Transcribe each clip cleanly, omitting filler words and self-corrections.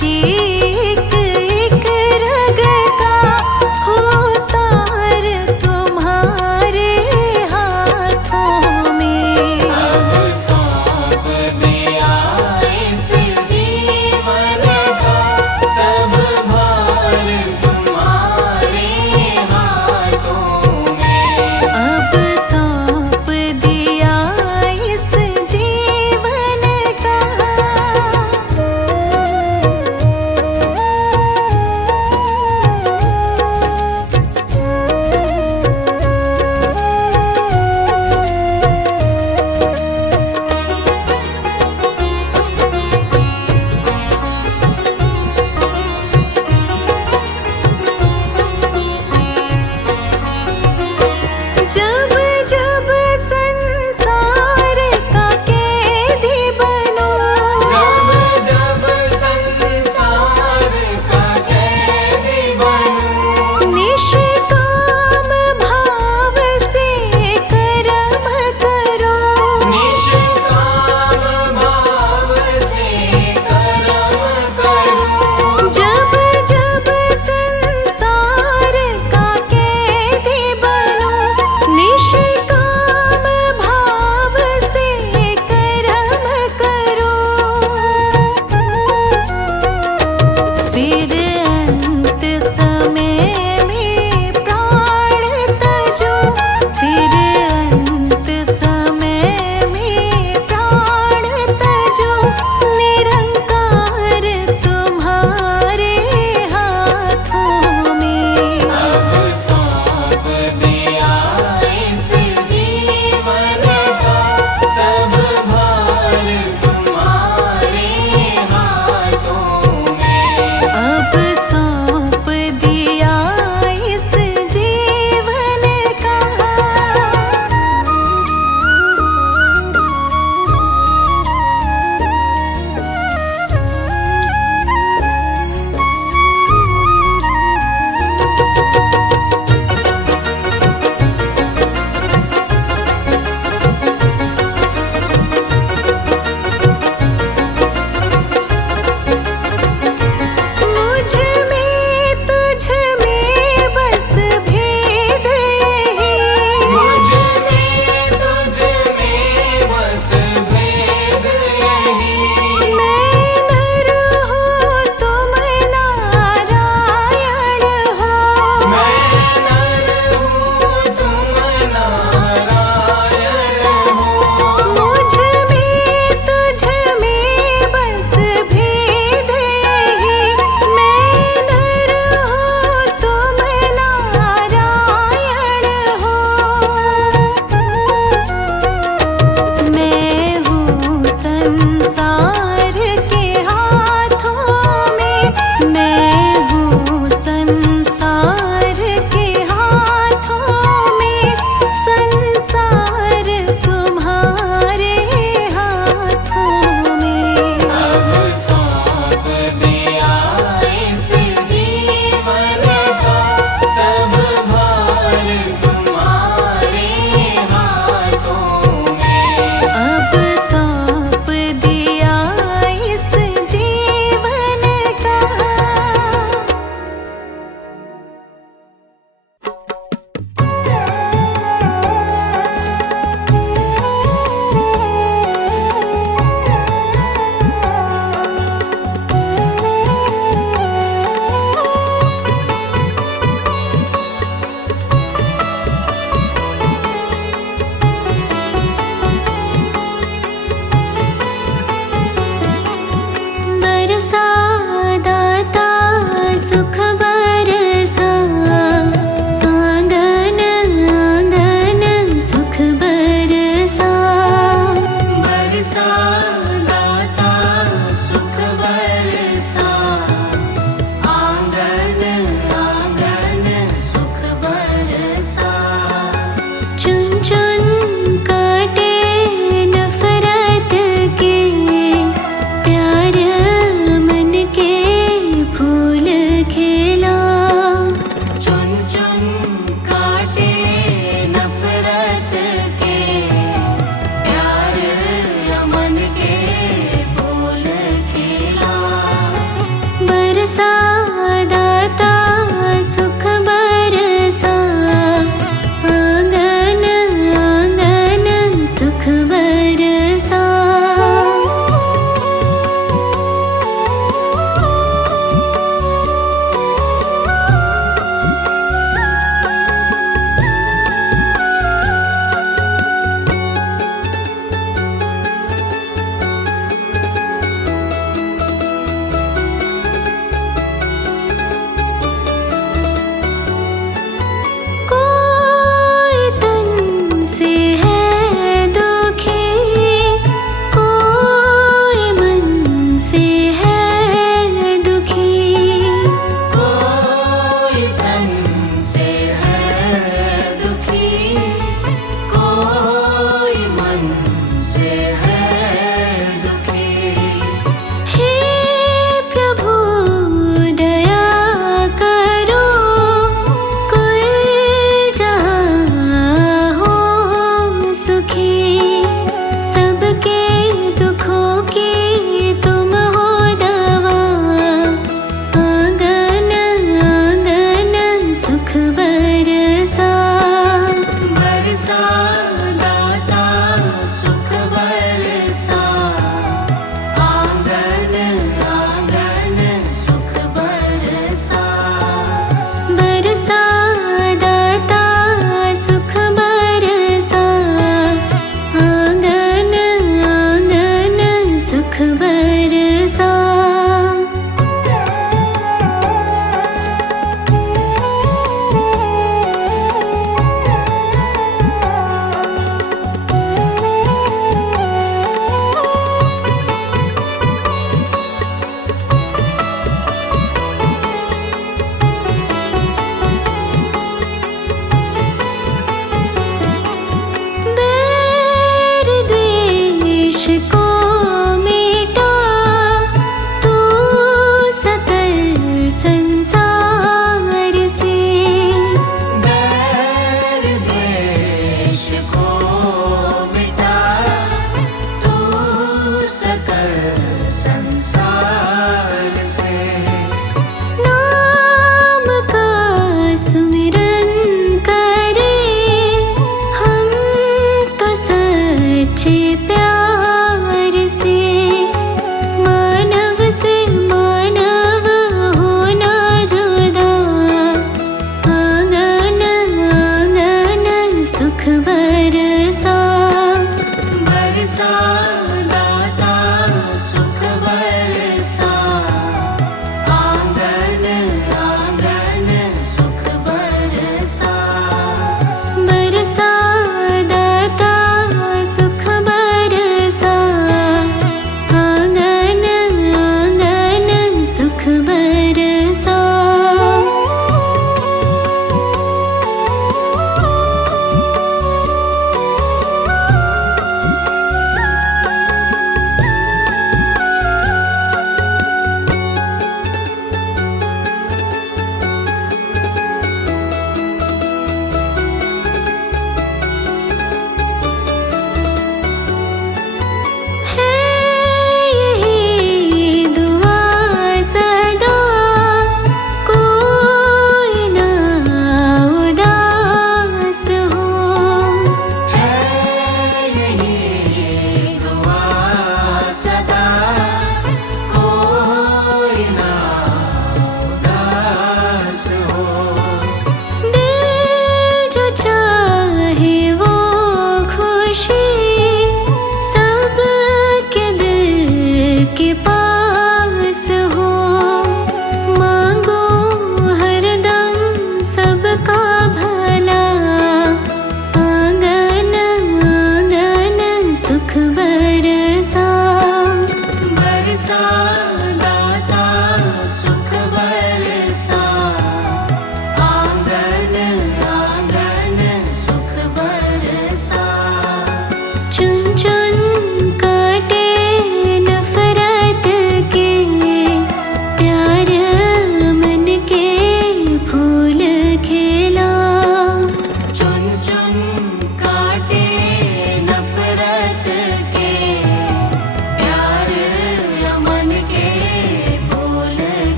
की एक एक रग का हो तार तुम्हारे हाथों में। अब सौंप दिया इस जीवन का सब भार तुम्हारे हाथों में। अब सौंप दिया इस जीवन का।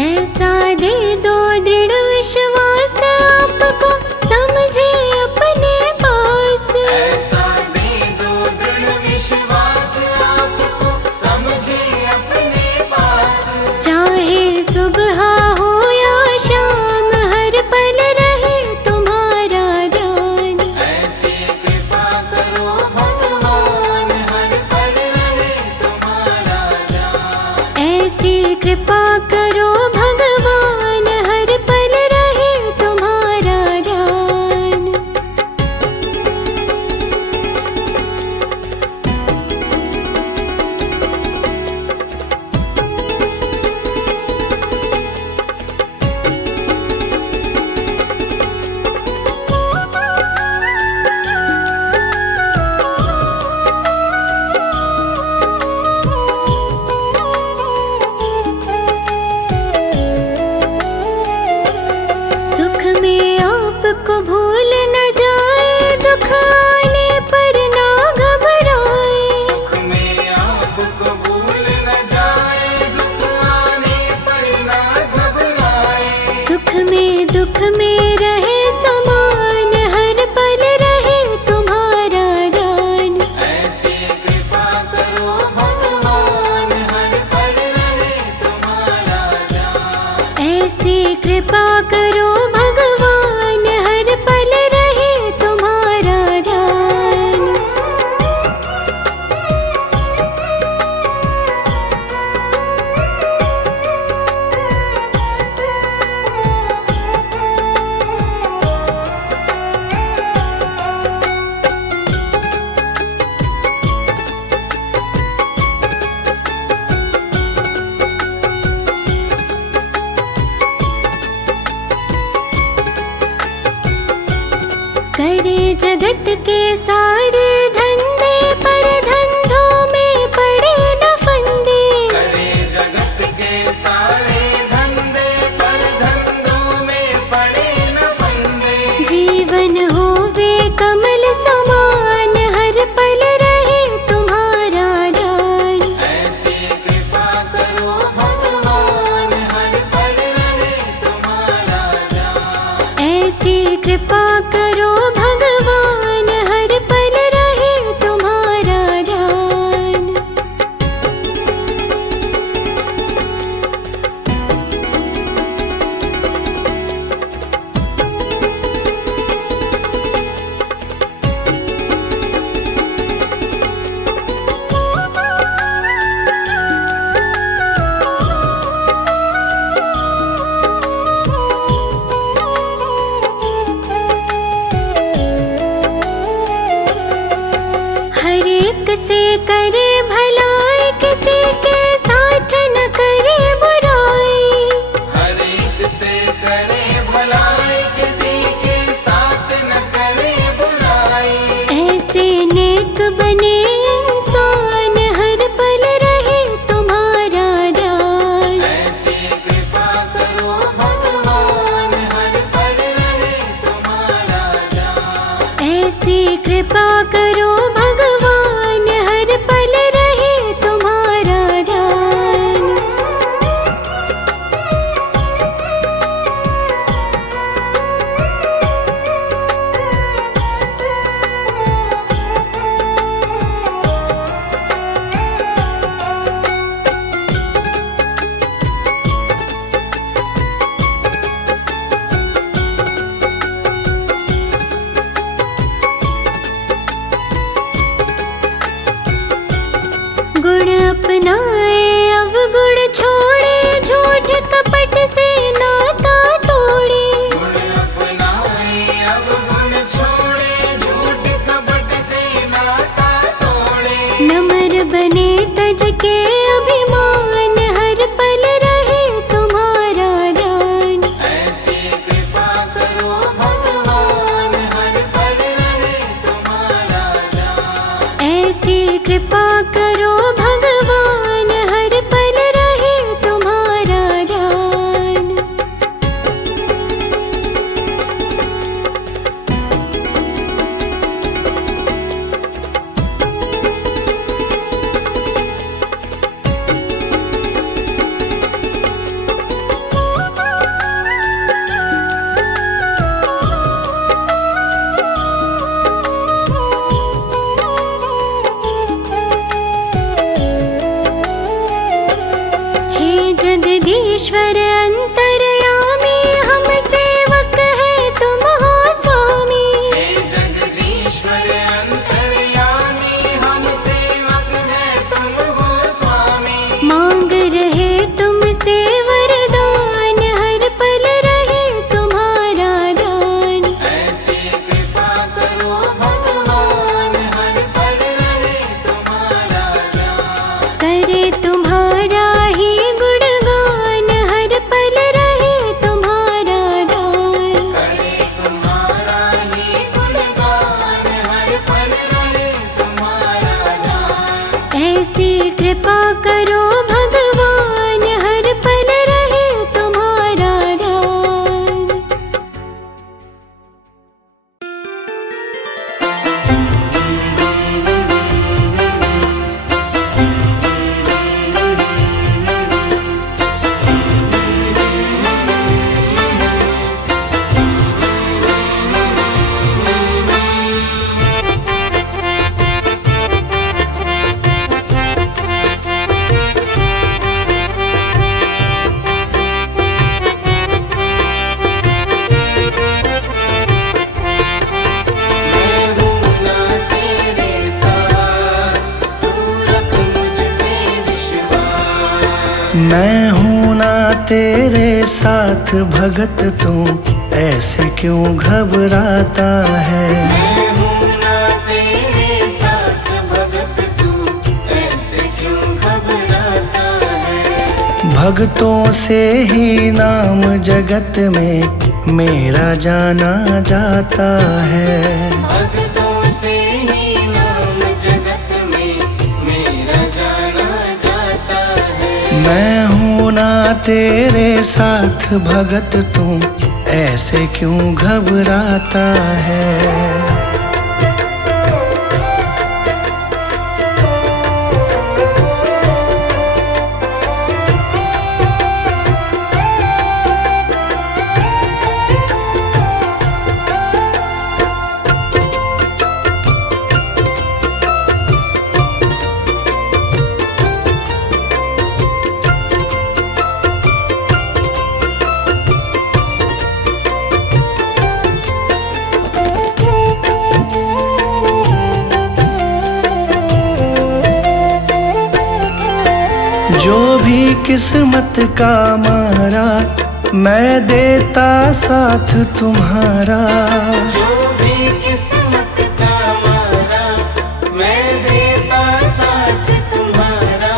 ऐसा दे दो दृढ़ विश्वास आपको समझे अपने पास। ऐसा दे दो दृढ़ विश्वास आपको समझे अपने पास। चाहे सुबह हो या शाम हर पल रहे तुम्हारा ध्यान। ऐसी कृपा करो भगवान हर पल रहे तुम्हारा ध्यान। ऐसी कृपा करो भगवान हर पल रहे तुम्हारा ध्यान। सुख में आपको भूल न जाए, दुख आने पर ना घबराए। सुख में आपको भूल न जाए, दुख आने पर ना घबराए। सुख में दुख में रहे समान हर पल रहे तुम्हारा ध्यान। ऐसी कृपा करो भगवान हर पल रहे तुम्हारा ध्यान। ऐसी कृपा करो भगवान हर पल रहे तुम्हारा ध्यान। करे जगत के सारे धंधे पर धंधों में पड़े न फंदे। करे जगत के सारे धंधे पर धंधों में पड़े न फंदे। जीवन होवे कमल समान हर पल रहे तुम्हारा ध्यान। ऐसी कृपा करो भगवान हर पल रहे तुम्हारा ध्यान। ऐसी कृपा करो भगवान हर पल रहे तुम्हारा ध्यान। हर एक से करे भलाई, किसी के साथ न करे बुराई। हर एक से करे भलाई, किसी के साथ न करे बुराई। ऐसे नेक बने इंसान हर पल रहे तुम्हारा ध्यान। ऐसी कृपा करो भगवान हर पल रहे तुम्हारा ध्यान। ऐसी कृपा करो भगवान हर पल रहे तुम्हारा ध्यान। गुण अपनाए अवगुण छोड़े, झूठ कपट से नाता तोड़े। गुण अपनाए अब गुण छोड़े, झूठ कपट से नाता तोड़े। नम्र बने तज के अभिमान हर पल रहे तुम्हारा ध्यान। ऐसी कृपा करो भगवान हर पल रहे तुम्हारा ध्यान। ऐसी कृपा करो भगवान हर पल रहे तुम्हारा ध्यान। मैं हूँ ना तेरे साथ भगत, तू ऐसे क्यों घबराता है। मैं हूँ ना तेरे साथ भगत, तू ऐसे क्यों घबराता है। भक्तों से ही नाम जगत में मेरा जाना जाता है। भक्तों से ही नाम जगत में मेरा जाना जाता है। मैं हूँ ना तेरे साथ भगत, तू ऐसे क्यों घबराता है। जो भी किस्मत का मारा, मैं देता साथ तुम्हारा। जो भी किस्मत का मारा, मैं देता साथ तुम्हारा।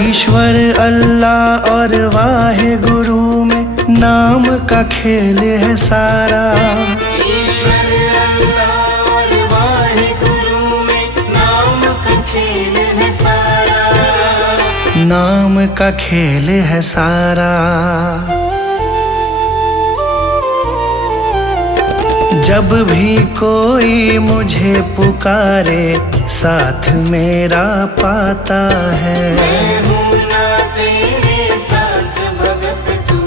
ईश्वर अल्लाह और वाहे गुरु में नाम का खेल है सारा। ईश्वर अल्लाह और वाहे गुरु में नाम का खेल है सारा। नाम का खेल है सारा। जब भी कोई मुझे पुकारे, साथ मेरा पाता है। मैं हूँ ना तेरे साथ भगत, तू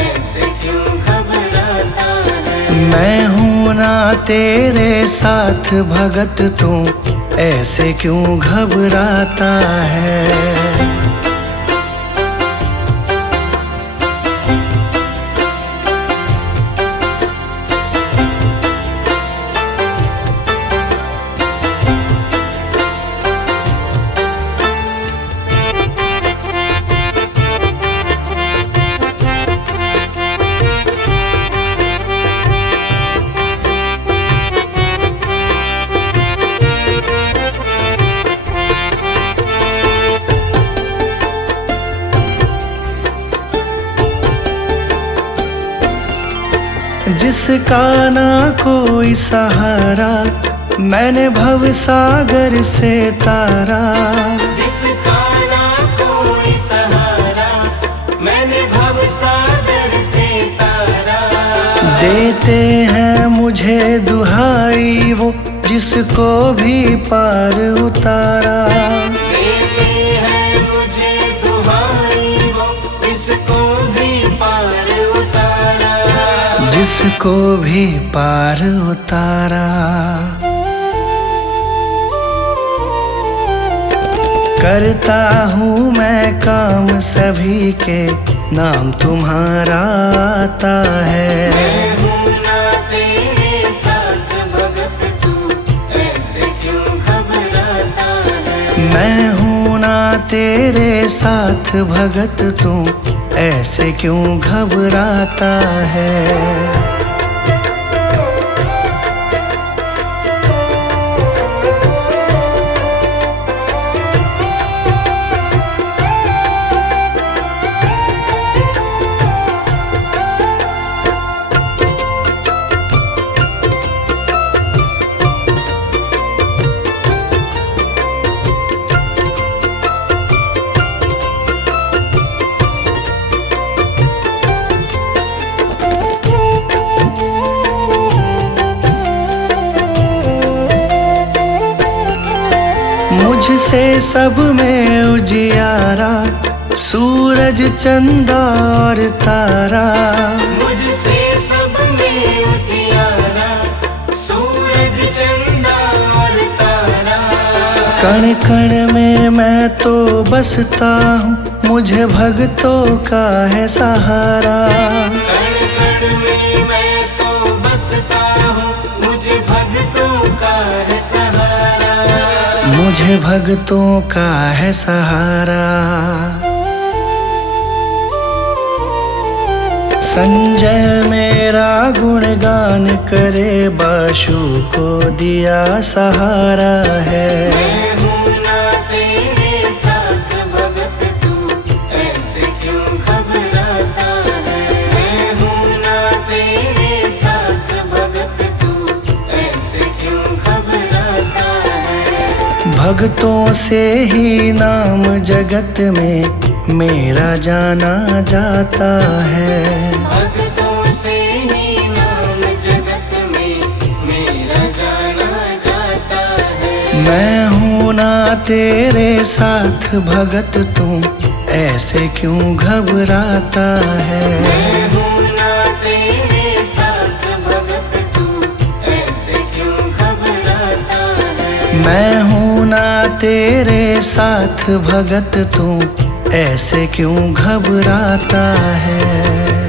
ऐसे क्यों घबराता है। मैं हूँ ना तेरे साथ भगत, तू ऐसे क्यों घबराता है। जिसका ना कोई सहारा, मैंने भव सागर से तारा। जिसका ना कोई सहारा, मैंने भव सागर से तारा। देते हैं मुझे दुहाई वो, जिसको भी पार उतारा। देते हैं मुझे दुहाई वो, जिसको भी पार उतारा। जिसको भी पार उतारा। करता हूँ मैं काम सभी के, नाम तुम्हारा आता है। मैं हूँ ना तेरे साथ भगत, तू ऐसे क्यों घबराता है। मैं हूँ ना तेरे साथ भगत, तू ऐसे क्यों घबराता है। मुझसे सब में उजियारा, सूरज चंदा और तारा। मुझसे सब में उजियारा, सूरज चंदा और तारा। कण कण में मैं तो बसता हूँ, मुझे भक्तों का है सहारा। कण कण में मैं तो बसता हूँ, मुझे भक्तों का है सहारा। मुझे भक्तों का है सहारा। संजय मेरा गुणगान करे, बाशु को दिया सहारा है। मैं हूँ ना तेरे साथ भगत, तू ऐसे क्यों घबराता है। मैं हूँ ना तेरे साथ भगत, तू ऐसे क्यों घबराता है। भक्तों से ही नाम जगत में मेरा जाना जाता है। भक्तों से ही नाम जगत में मेरा जाना जाता है। मैं हूँ ना तेरे साथ भगत, तू ऐसे क्यों घबराता है। मैं हूँ ना तेरे साथ भगत, तू ऐसे क्यों घबराता है। मैं हूँ ना तेरे साथ भगत, तू ऐसे क्यों घबराता है।